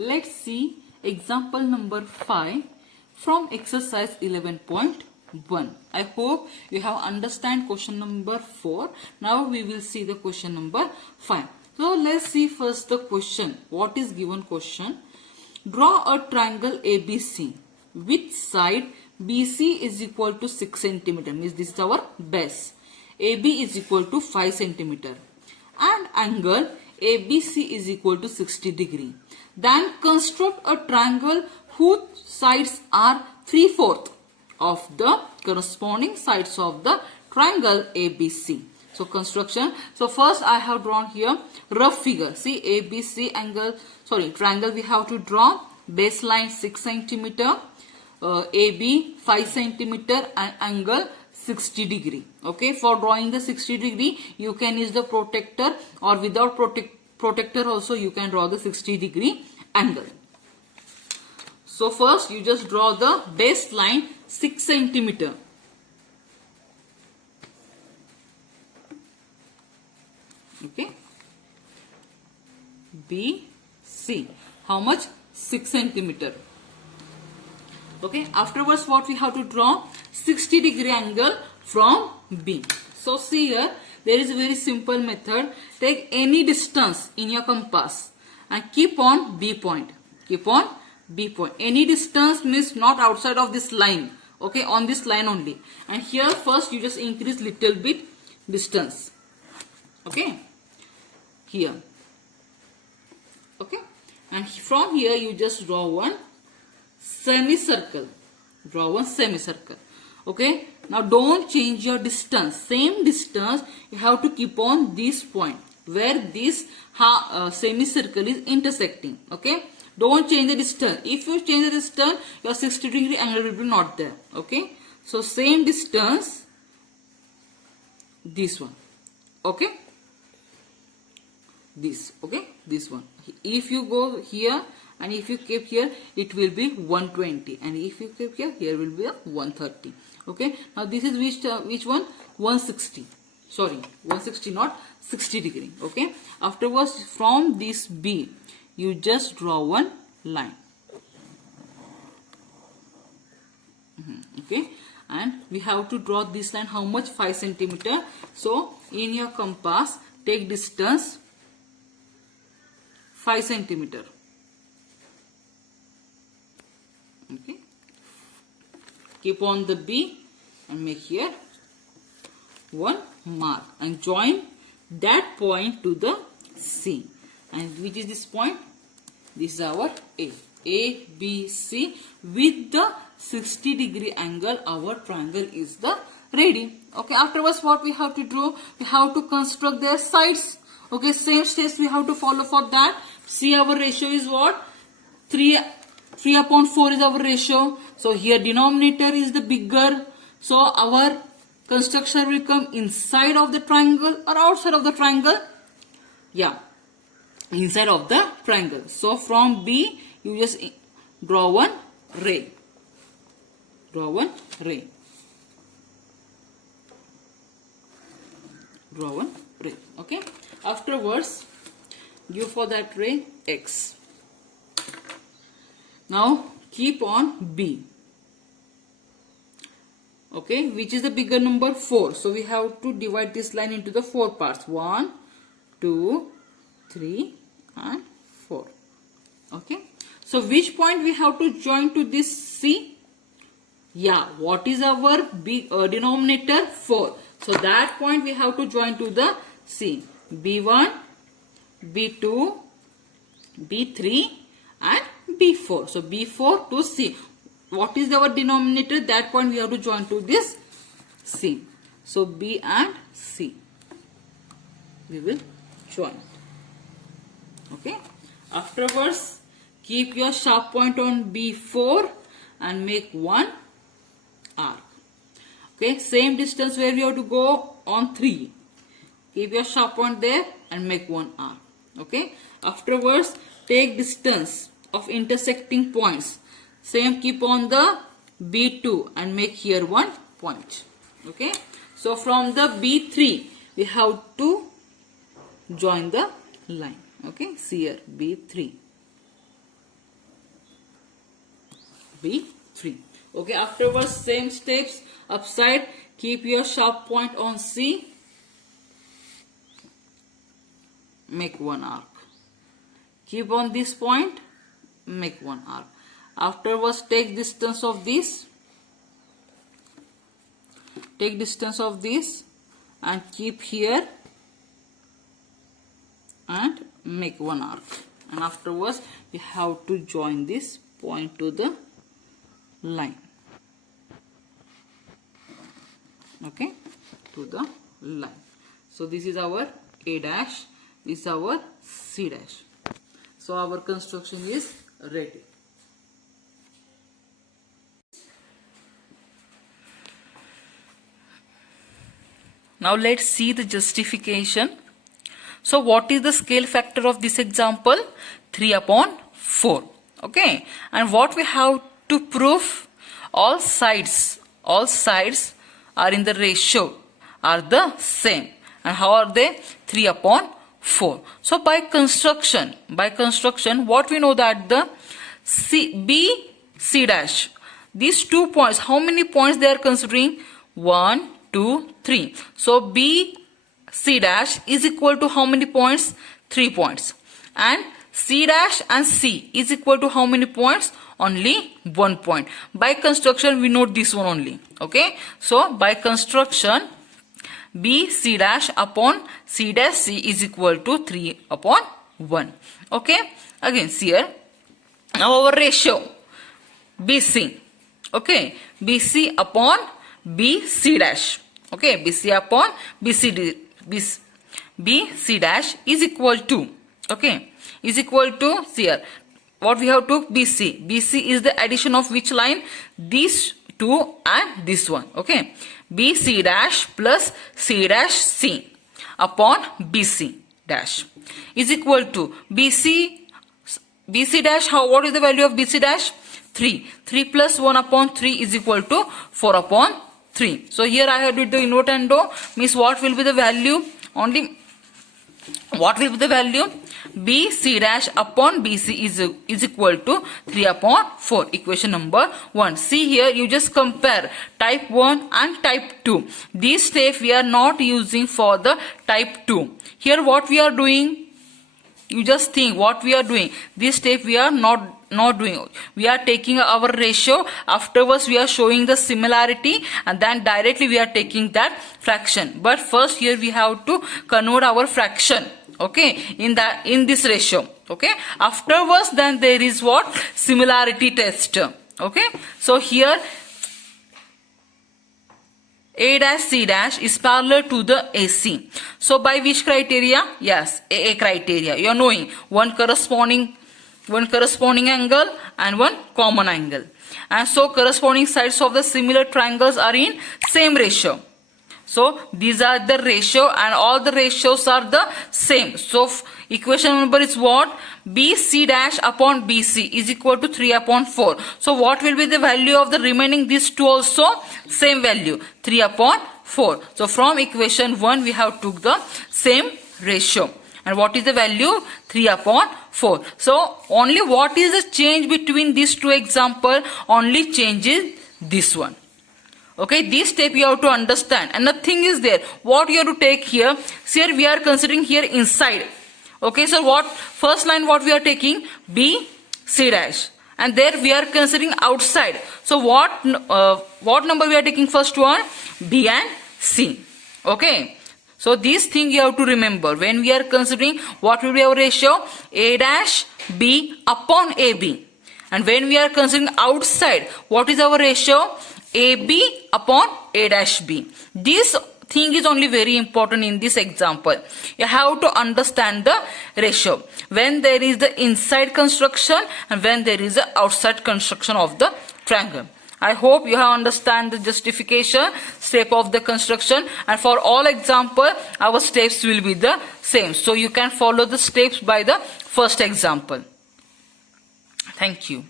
Let's see example number 5 from exercise 11.1. I hope you have understand question number 4. Now we will see the question number 5. So let's see first the question. What is given question? Draw a triangle ABC with side BC is equal to 6 cm. Means this is our base. AB is equal to 5 cm. And angle ABC is equal to 60 degree. Then construct a triangle whose sides are 3/4 of the corresponding sides of the triangle ABC. So construction. So first I have drawn here rough figure. See ABC angle, triangle we have to draw. Baseline 6 cm, AB 5 cm and angle 60 degree. Okay, for drawing the 60 degree you can use the protractor, or without protractor also you can draw the 60 degree angle. So first you just draw the baseline 6 cm. Okay, BC, how much? 6 cm. Okay, afterwards what we have to draw? 60 degree angle from B. So see here, there is a very simple method. Take any distance in your compass and keep on B point. Keep on B point. Any distance means not outside of this line. Okay, on this line only. And here first you just increase little bit distance. Okay, here. Okay, and from here you just draw one semicircle. Draw one semicircle. Okay, now don't change your distance. Same distance you have to keep on this point where this semicircle is intersecting. Okay, don't change the distance. If you change the distance, your 60 degree angle will be not there. Okay, so same distance, this one. Okay, this. Okay, this one. If you go here and if you keep here, it will be 120, and if you keep here will be a 130. Okay, now this is which one? 160. Sorry, 160, not 60 degree. Okay, afterwards from this B you just draw one line. Okay, and we have to draw this line how much? 5 cm. So in your compass take distance 5 cm. Okay, keep on the B and make here one mark and join that point to the C. And which is this point? This is our A. A, B, C with the 60 degree angle. Our triangle is the ready. Okay, afterwards what we have to do? We have to construct their sides. Okay, same steps we have to follow for that. See, our ratio is what? 3/4 is our ratio. So here denominator is the bigger. So our construction will come inside of the triangle or outside of the triangle? Yeah, inside of the triangle. So from B you just draw one ray. Draw one ray. Draw one ray. Okay. Afterwards give for that ray X. Now keep on B. Okay, which is the bigger number? 4. So we have to divide this line into the 4 parts. 1, 2, 3 and 4. Okay, so which point we have to join to this C? Yeah, what is our big denominator? 4. So that point we have to join to the C. B1, B2, B3 and B4. So B4 to C. What is our denominator? That point we have to join to this C. So B and C we will join. Okay. Afterwards keep your sharp point on B4 and make one arc. Okay. Same distance where we have to go on 3. Keep your sharp point there and make one arc. Okay. Afterwards take distance of intersecting points. Same, keep on the B2 and make here one point. Okay. So from the B3 we have to join the line. Okay, see here B3. be 3. Okay, afterwards same steps, upside, keep your sharp point on C, make one arc. Keep on this point, make one arc. Afterwards take distance of this, and keep here and make one arc. And afterwards you have to join this point to the line. Okay, to the line. So this is our A dash, this is our C dash. So our construction is ready. Now let's see the justification. So what is the scale factor of this example? 3/4. Okay, and what we have to prove? All sides are in the ratio, are the same. And how are they? 3/4. So by construction, what we know that the B, C dash, these 2 points, how many points they are considering? 1, 2, 3. So B, C dash is equal to how many points? 3 points. And C dash and C is equal to how many points? Only 1 point. By construction we note this one only. Okay. So by construction, B C dash upon C dash C is equal to 3/1. Okay. Again see here. Now our ratio BC. Okay. BC upon BC dash. Okay. BC upon BC dash is equal to. Okay. Is equal to, see here. What we have to BC. BC is the addition of which line? These two and this one. Okay. BC dash plus C dash C upon BC dash is equal to BC dash. What is the value of BC dash? 3. 3 plus 1/3 is equal to 4/3. So here I have did the invertendo, means what will be the value? Only what will be the value? BC dash upon BC is equal to 3/4. Equation number 1. See here, you just compare type 1 and type 2. This step we are not using for the type 2. Here what we are doing? You just think what we are doing. This step we are not doing. We are taking our ratio. Afterwards we are showing the similarity, and then directly we are taking that fraction. But first here we have to convert our fraction. Okay, in this ratio. Okay, afterwards then there is what? Similarity test. Okay, so here A dash C dash is parallel to the AC. So by which criteria? Yes, AA criteria. You are knowing one corresponding angle and one common angle. And so corresponding sides of the similar triangles are in same ratio. So these are the ratio, and all the ratios are the same. So equation number is what? BC dash upon BC is equal to 3/4. So what will be the value of the remaining these two also? Same value, 3/4. So from equation 1 we have took the same ratio. And what is the value? 3/4. So only what is the change between these two examples? Only change is this one. Okay, this step you have to understand, and nothing is there. What you have to take here? See here we are considering here inside. Okay, so what first line what we are taking? B C dash, and there we are considering outside. So what number we are taking first one? B and C. Okay, so this thing you have to remember when we are considering what will be our ratio? A dash B upon AB, and when we are considering outside, what is our ratio? AB upon A dash B. This thing is only very important in this example. You have to understand the ratio when there is the inside construction and when there is the outside construction of the triangle. I hope you have understand the justification step of the construction, and for all example our steps will be the same. So you can follow the steps by the first example. Thank you.